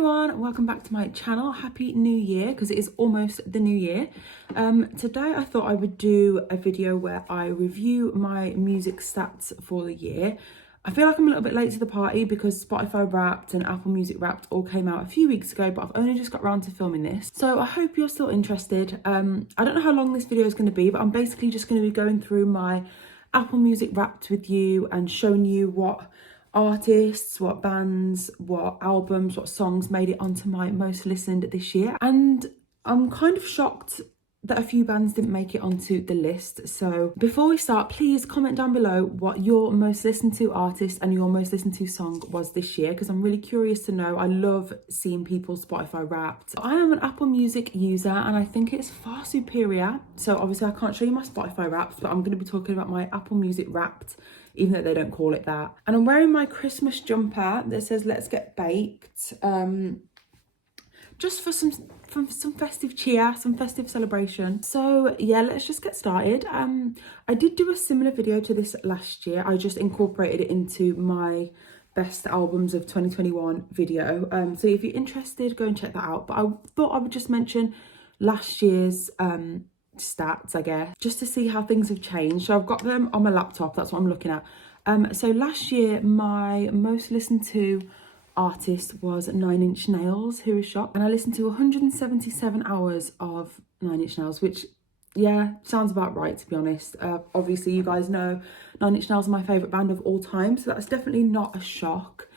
everyone, welcome back to my channel. Happy New Year, because it is almost the new year. Today I thought I would do a video where I review my music stats for the year. I feel like I'm a little bit late to the party because Spotify Wrapped and Apple Music Wrapped all came out a few weeks ago, but I've only just got around to filming this. So I hope you're still interested. I don't know how long this video is going to be, but I'm basically just going to be going through my Apple Music Wrapped with you and showing you what artists, what bands, what albums, what songs made it onto my most listened this year. And I'm kind of shocked that a few bands didn't make it onto the list. So before we start, please comment down below what your most listened to artist and your most listened to song was this year, because I'm really curious to know. I love seeing people's Spotify Wrapped. I am an Apple Music user and I think it's far superior. So obviously I can't show you my Spotify Wrapped, but I'm going to be talking about my Apple Music Wrapped, even though they don't call it that. And I'm wearing my Christmas jumper that says "Let's Get Baked," just for some festive cheer, some festive celebration. So yeah, let's just get started. I did do a similar video to this last year. I just incorporated it into my best albums of 2021 video. So if you're interested, go and check that out. But I thought I would just mention last year's stats, I guess, just to see how things have changed. So I've got them on my laptop, that's what I'm looking at. So last year my most listened to artist was 9 Inch Nails, who is shocked, and I listened to 177 hours of 9 Inch Nails, which, yeah, sounds about right, to be honest. Obviously you guys know 9 Inch Nails are my favourite band of all time, so that's definitely not a shock.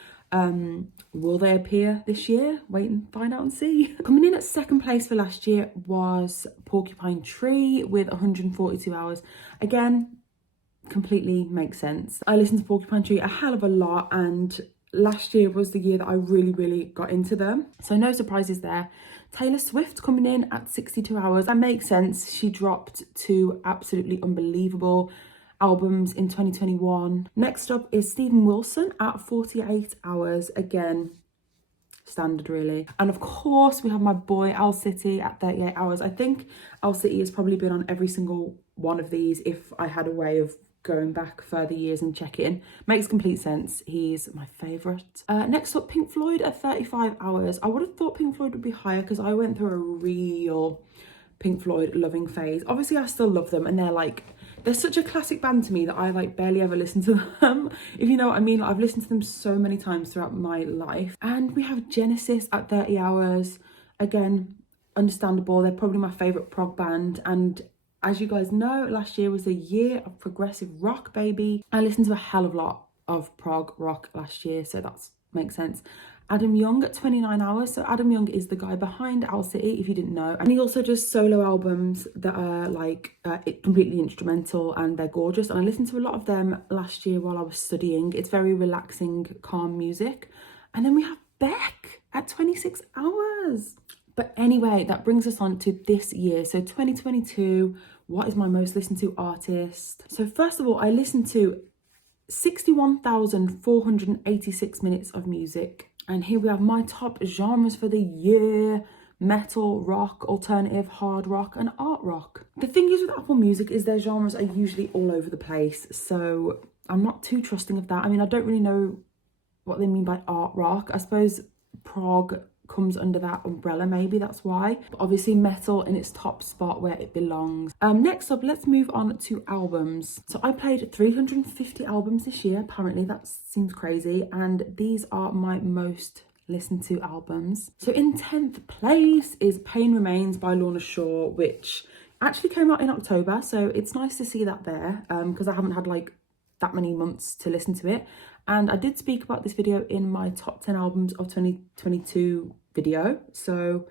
Will they appear this year? Wait and find out and see. Coming in at second place for last year was Porcupine Tree with 142 hours. Again, completely makes sense. I listened to Porcupine Tree a hell of a lot, and last year was the year that I really got into them. So no surprises there. Taylor Swift coming in at 62 hours. That makes sense. She dropped two absolutely unbelievable albums in 2021. Next up is Steven Wilson at 48 hours. Again, standard really. And of course we have my boy Owl City at 38 hours. I think Owl City has probably been on every single one of these if I had a way of going back further years and checking. Makes complete sense. He's my favourite. Next up, Pink Floyd at 35 hours. I would have thought Pink Floyd would be higher because I went through a real Pink Floyd loving phase. Obviously I still love them, and they're such a classic band to me that I barely ever listen to them, if you know what I mean. I've listened to them so many times throughout my life. And we have Genesis at 30 hours. Again, understandable. They're probably my favourite prog band, and as you guys know, last year was a year of progressive rock, baby. I listened to a hell of a lot of prog rock last year, so that makes sense. Adam Young at 29 hours. So Adam Young is the guy behind Owl City, if you didn't know. And he also does solo albums that are completely instrumental, and they're gorgeous. And I listened to a lot of them last year while I was studying. It's very relaxing, calm music. And then we have Beck at 26 hours. But anyway, that brings us on to this year. So 2022, what is my most listened to artist? So first of all, I listened to 61,486 minutes of music. And here we have my top genres for the year: metal, rock, alternative, hard rock, and art rock. The thing is with Apple Music is their genres are usually all over the place. So I'm not too trusting of that. I mean, I don't really know what they mean by art rock. I suppose prog comes under that umbrella, maybe that's why. But obviously metal in its top spot where it belongs. Next up, let's move on to albums. So I played 350 albums this year. Apparently that seems crazy, and these are my most listened to albums. So in 10th place is Pain Remains by Lorna Shore, which actually came out in October, so it's nice to see that there, because I haven't had that many months to listen to it. And I did speak about this video in my top 10 albums of 2022 video, so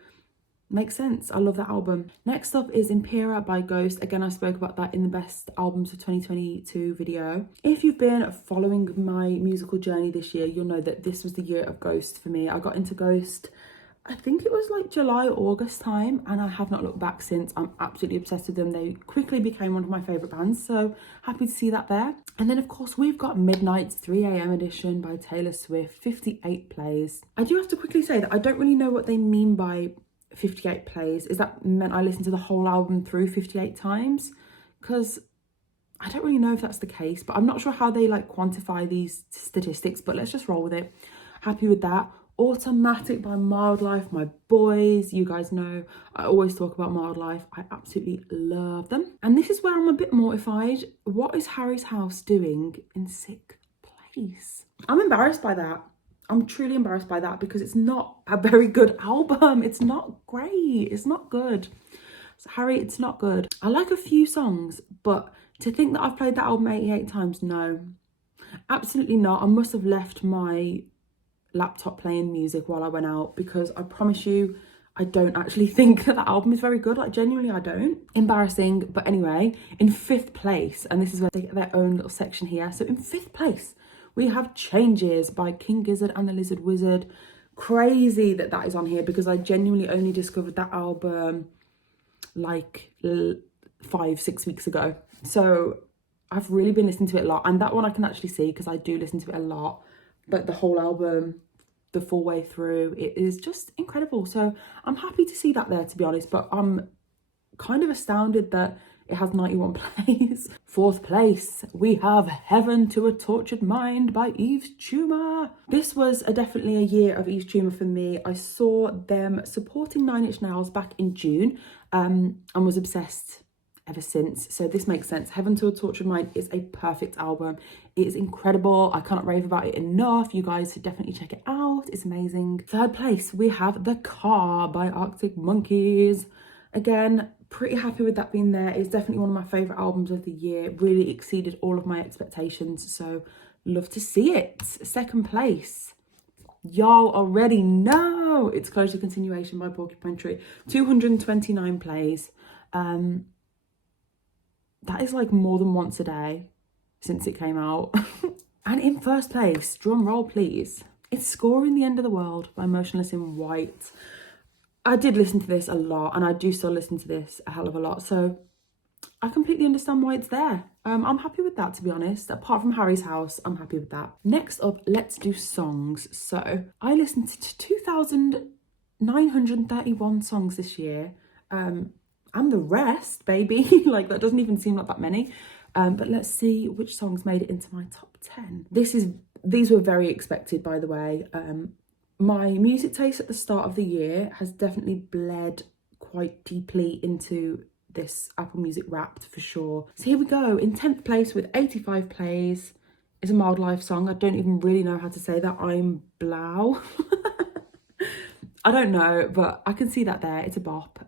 makes sense. I love that album. Next up is Impera by Ghost. Again, I spoke about that in the best albums of 2022 video. If you've been following my musical journey this year, you'll know that this was the year of Ghost for me. I got into Ghost, I think it was July or August time, and I have not looked back since. I'm absolutely obsessed with them. They quickly became one of my favourite bands, so happy to see that there. And then of course we've got Midnight's 3 AM edition by Taylor Swift, 58 plays. I do have to quickly say that I don't really know what they mean by 58 plays. Is that meant I listened to the whole album through 58 times? Because I don't really know if that's the case, but I'm not sure how they quantify these statistics, but let's just roll with it. Happy with that. Automatic by Wildlife, my boys. You guys know I always talk about Wildlife. I absolutely love them. And this is where I'm a bit mortified. What is Harry's House doing in 6th place? I'm embarrassed by that. I'm truly embarrassed by that because it's not a very good album. It's not great. It's not good. So Harry, it's not good. I like a few songs, but to think that I've played that album 88 times, no. Absolutely not. I must have left my laptop playing music while I went out, because I promise you, I don't actually think that album is very good. Like, genuinely, I don't. Embarrassing. But anyway, in 5th place, and this is where they get their own little section here. So in 5th place, we have Changes by King Gizzard and the Lizard Wizard. Crazy that that is on here, because I genuinely only discovered that album like 5-6 weeks ago. So I've really been listening to it a lot, and that one I can actually see because I do listen to it a lot. But the whole album, the full way through, it is just incredible. So I'm happy to see that there, to be honest, but I'm kind of astounded that it has 91 plays. 4th place, we have Heaven to a Tortured Mind by Eve's Tumor. This was definitely a year of Eve's Tumor for me. I saw them supporting 9 Inch Nails back in June and was obsessed ever since. So this makes sense. Heaven to a Tortured Mind is a perfect album. It is incredible. I cannot rave about it enough. You guys should definitely check it out. It's amazing. 3rd place, we have The Car by Arctic Monkeys. Again, pretty happy with that being there. It's definitely one of my favourite albums of the year. Really exceeded all of my expectations. So love to see it. 2nd place, y'all already know it's Closure Continuation by Porcupine Tree. 229 plays. That is like more than once a day since it came out. And in 1st place, drum roll please, it's Scoring the End of the World by Motionless in White. I did listen to this a lot, and I do still listen to this a hell of a lot, so I completely understand why it's there. I'm happy with that, to be honest. Apart from Harry's House, I'm happy with that. Next up, let's do songs. So I listened to 2,931 songs this year, and the rest, baby. Like, that doesn't even seem like that many. But let's see which songs made it into my top 10. These were very expected, by the way. My music taste at the start of the year has definitely bled quite deeply into this Apple Music Wrapped, for sure. So here we go. In 10th place with 85 plays is a Wildlife song. I don't even really know how to say that. I'm Blau. I don't know, but I can see that there. It's a bop.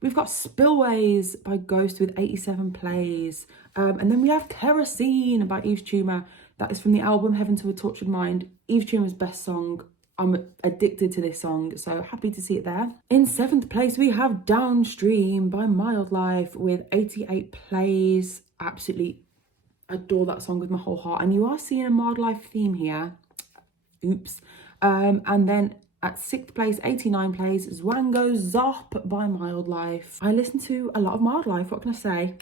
We've got Spillways by Ghost with 87 plays. And then we have Kerosene by Eve's Tumor. That is from the album Heaven to a Tortured Mind. Eve's Tumor's best song. I'm addicted to this song, so happy to see it there. In 7th place, we have Downstream by Wildlife with 88 plays. Absolutely adore that song with my whole heart. And you are seeing a Wildlife theme here. Oops. And then at 6th place, 89 plays, Zwango Zop by Wildlife. I listen to a lot of Wildlife, what can I say?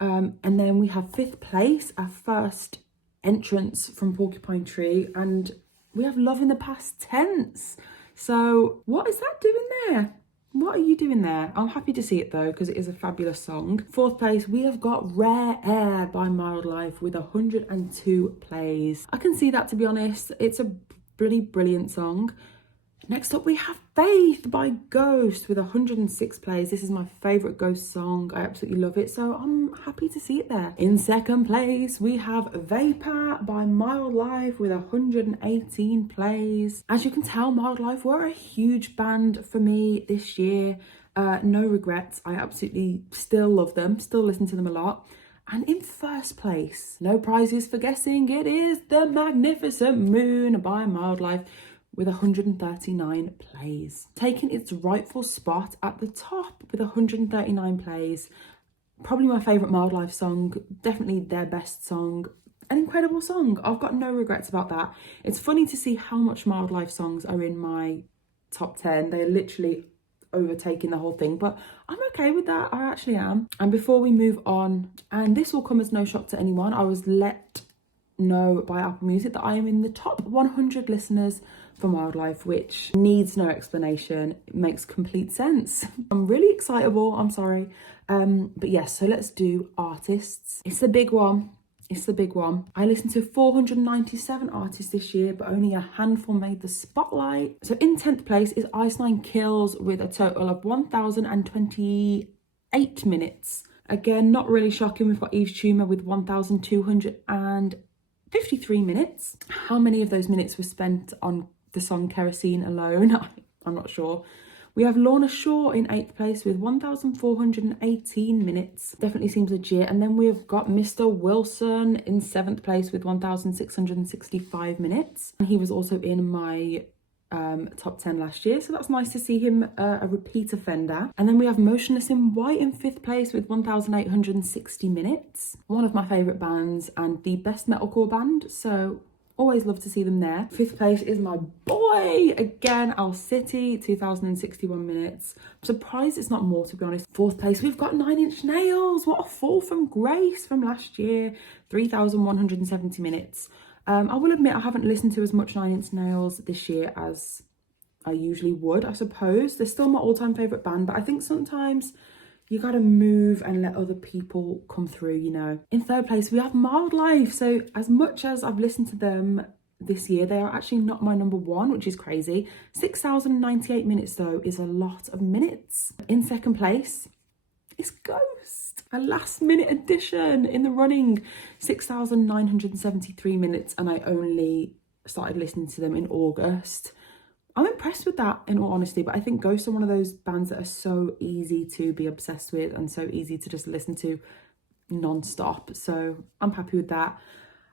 And then we have 5th place, our first entrance from Porcupine Tree, and we have Love in the Past Tense. So what is that doing there? What are you doing there? I'm happy to see it though, because it is a fabulous song. 4th place, we have got Rare Air by Wildlife with 102 plays. I can see that, to be honest. It's a bloody brilliant song. Next up, we have Faith by Ghost with 106 plays. This is my favourite Ghost song. I absolutely love it, so I'm happy to see it there. In 2nd place, we have Vapor by Wildlife with 118 plays. As you can tell, Wildlife were a huge band for me this year. No regrets. I absolutely still love them, still listen to them a lot. And in 1st place, no prizes for guessing, it is The Magnificent Moon by Wildlife with 139 plays. Taking its rightful spot at the top with 139 plays. Probably my favourite Wildlife song, definitely their best song. An incredible song. I've got no regrets about that. It's funny to see how much Wildlife songs are in my top 10. They're literally overtaking the whole thing, but I'm okay with that. I actually am. And before we move on, and this will come as no shock to anyone, I was let know by Apple Music that I am in the top 100 listeners for Wildlife, which needs no explanation. It makes complete sense. I'm really excitable, I'm sorry. But yes, so let's do artists. It's the big one. It's the big one. I listened to 497 artists this year, but only a handful made the spotlight. So in 10th place is Ice Nine Kills with a total of 1,028 minutes. Again, not really shocking. We've got Eve's Tumor with 1,253 minutes. How many of those minutes were spent on the song Kerosene alone? I'm not sure. We have Lorna Shore in 8th place with 1,418 minutes. Definitely seems legit. And then we've got Mr. Wilson in 7th place with 1,665 minutes. And he was also in my top 10 last year, so that's nice to see him a repeat offender. And then we have Motionless in White in 5th place with 1,860 minutes. One of my favourite bands and the best metalcore band, so always love to see them there. 5th place is my boy again, Owl City, 2,061 minutes. I'm surprised it's not more, to be honest. 4th place, we've got 9 Inch Nails. What a fall from grace from last year, 3,170 minutes. I will admit I haven't listened to as much 9 Inch Nails this year as I usually would, I suppose. They're still my all-time favourite band, but I think sometimes you gotta move and let other people come through, you know. In 3rd place, we have Mild Life. So as much as I've listened to them this year, they are actually not my number one, which is crazy. 6,098 minutes, though, is a lot of minutes. In 2nd place, it's Ghost, a last-minute addition in the running. 6,973 minutes, and I only started listening to them in August. I'm impressed with that, in all honesty, but I think Ghost are one of those bands that are so easy to be obsessed with and so easy to just listen to non-stop, so I'm happy with that.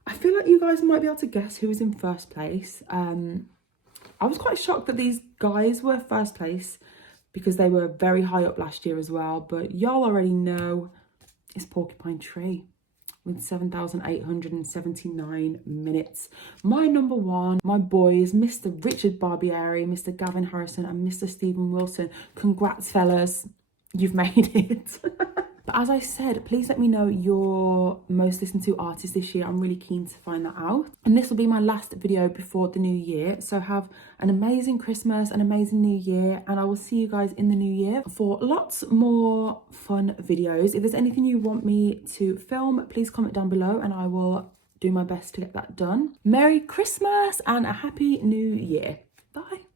I feel like you guys might be able to guess who was in 1st place. I was quite shocked that these guys were 1st place because they were very high up last year as well, but y'all already know it's Porcupine Tree with 7,879 minutes. My number one, my boys, Mr. Richard Barbieri, Mr. Gavin Harrison, and Mr. Stephen Wilson. Congrats, fellas. You've made it. But as I said, please let me know your most listened to artist this year. I'm really keen to find that out. And this will be my last video before the new year. So have an amazing Christmas, an amazing new year, and I will see you guys in the new year for lots more fun videos. If there's anything you want me to film, please comment down below and I will do my best to get that done. Merry Christmas and a happy new year. Bye.